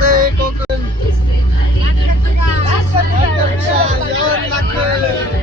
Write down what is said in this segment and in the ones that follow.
लागतंय कोकण यावं लागतंय.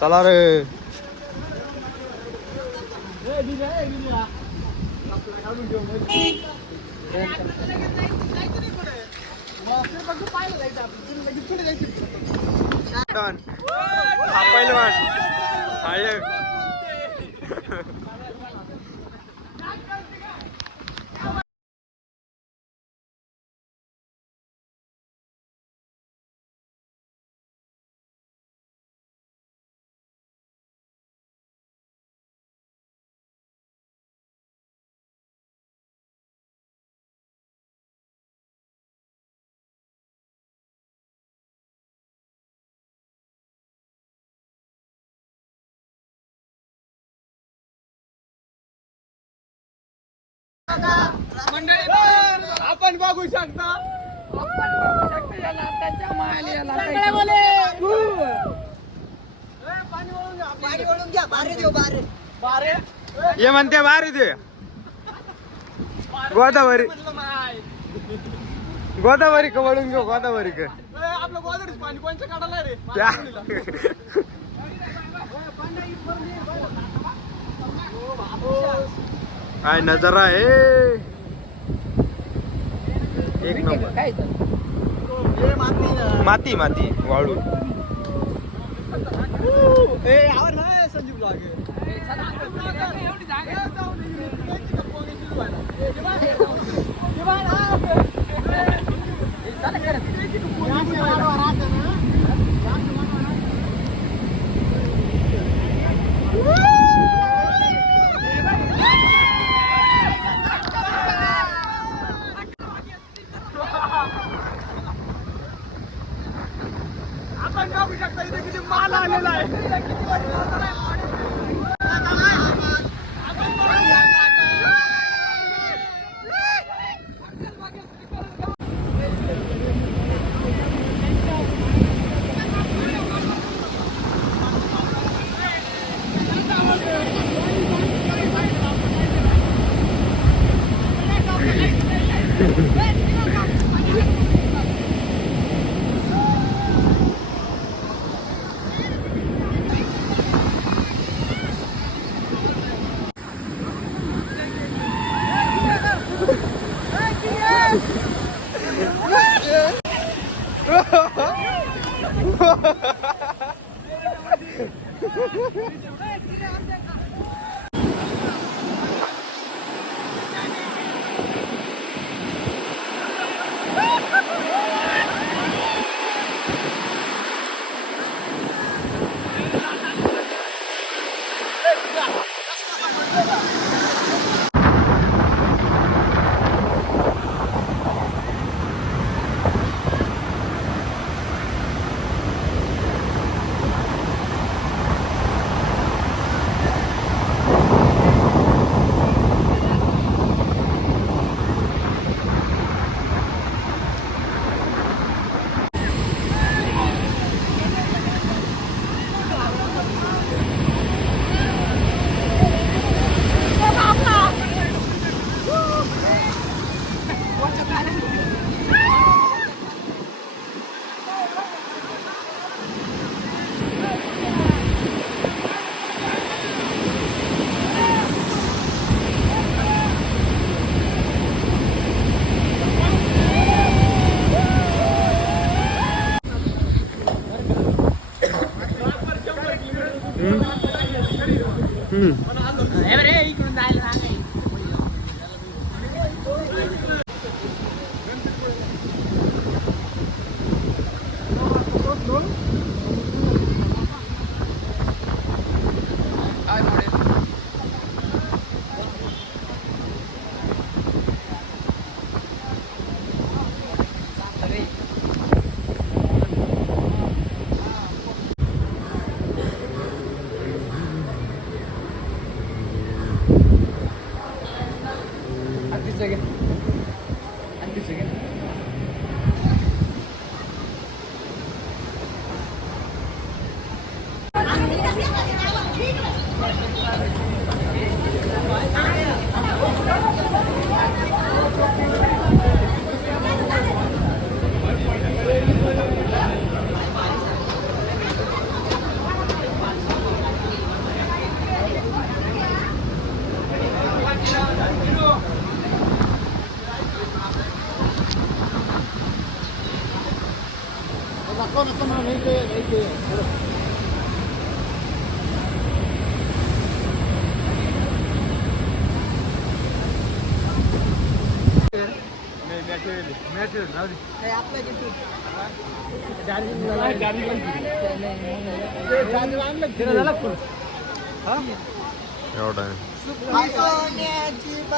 चला रे. पहिलवान मंडळी आपण बघू शकता. ये म्हणते बारे दे गोदावरी गोदावरी का वळून घेऊ गोदावरी का आपलं गोदावरी पाणी कोणच्या काढायला रे. काय नजारा आहे एक नंबर. माती माती वाळू. संजीव आपण बघू शकता इथे किती माल आलेला आहे.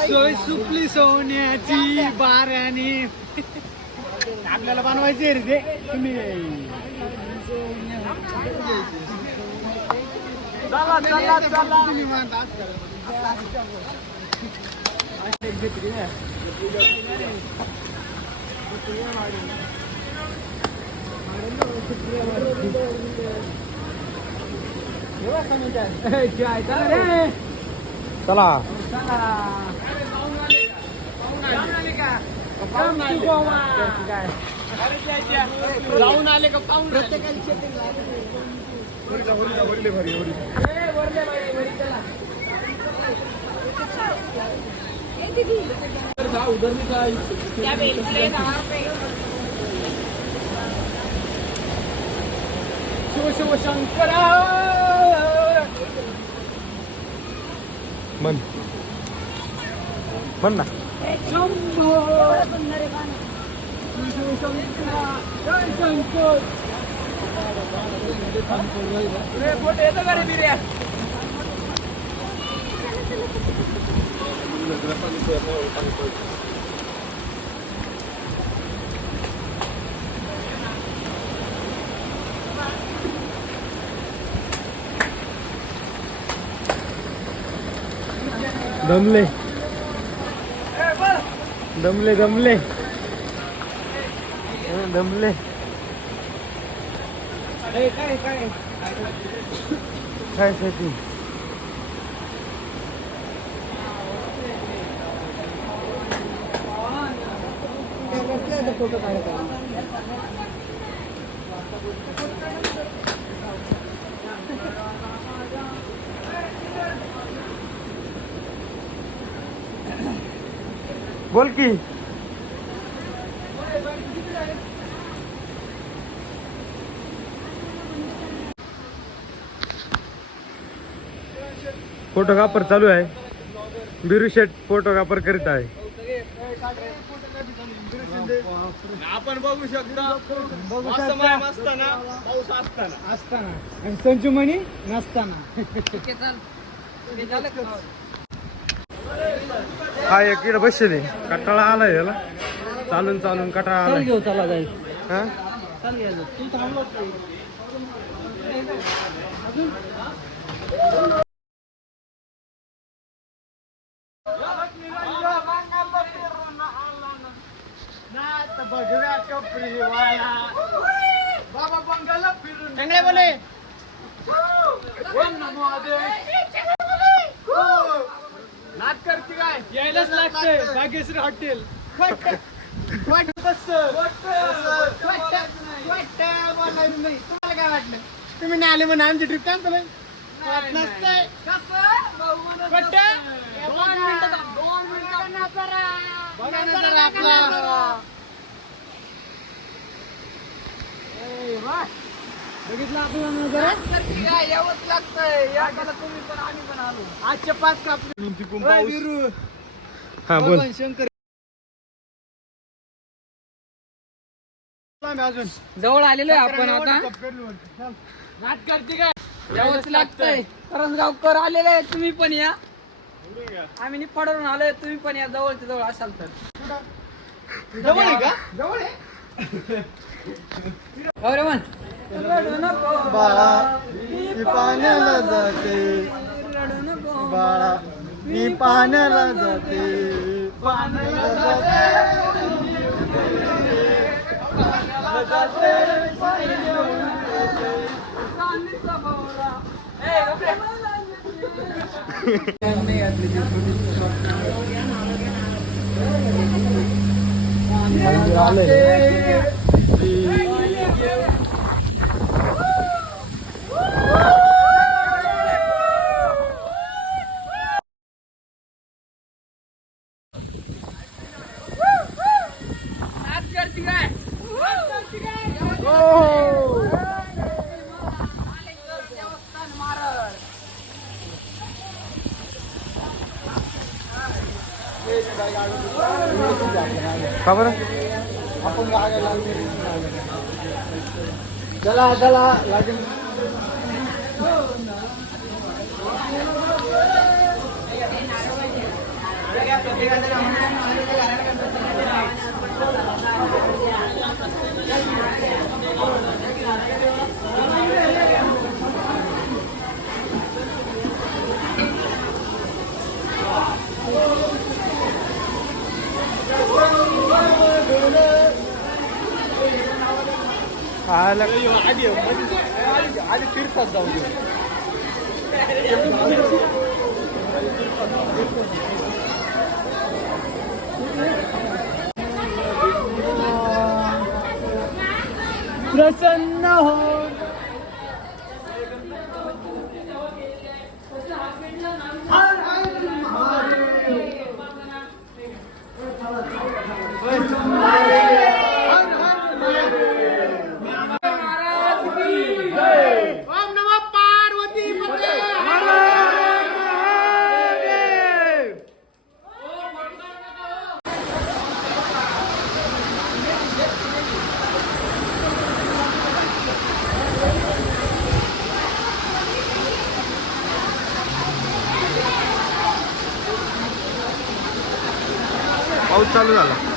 सोय सुपली सोन्याची बाऱ्याने आपल्याला बनवायची रे ते तुम्ही चला चला चला तुम्ही म्हणता चला जाऊन आले का पाहून शिव शिव शंकरा मन म्हण ना दमले दमले दमले दमले काय साठी फोटो काढता बोल की फोटोग्राफर चालू आहे बिरू शेट फोटोग्राफर करीत आहे आपण बघू शकता असताना पाऊस असताना आणि संचुमणी नसताना हा एक इकडे बसले कटाळा आलाय याला चालून चालून कटाळा आलाय घेऊ चला जाईल हा बोले नाच करते काय यायलाच लागतंय भाग्यश्री हॉटेल तुम्हाला काय वाटलं तुम्ही नाही आले म्हणून आमची ट्रिप कॅन्सल नसतंय बघितलं आपल्याला यावंच लागतंय तुम्ही पण आम्ही पण आलो आजच्या 5 कापले हा बोल शंकर अजून जवळ आलेलो आहे आपण आता नाच करते काय यावंच लागतंय करंजगावकर आलेले आहे तुम्ही पण या आम्ही निफाडवरून आलोय तुम्ही पण या जवळच्या जवळ असाल तर जवळ आहे का जवळ आहे अरे मन बाळा मी पाण्याला जाते बाळा मी पाण्याला जाते पाण्याला जाते का बरं आपण चला चला लागेल आधी फिरतात जाऊ प्रसन्न हो पाऊस चालू झाला.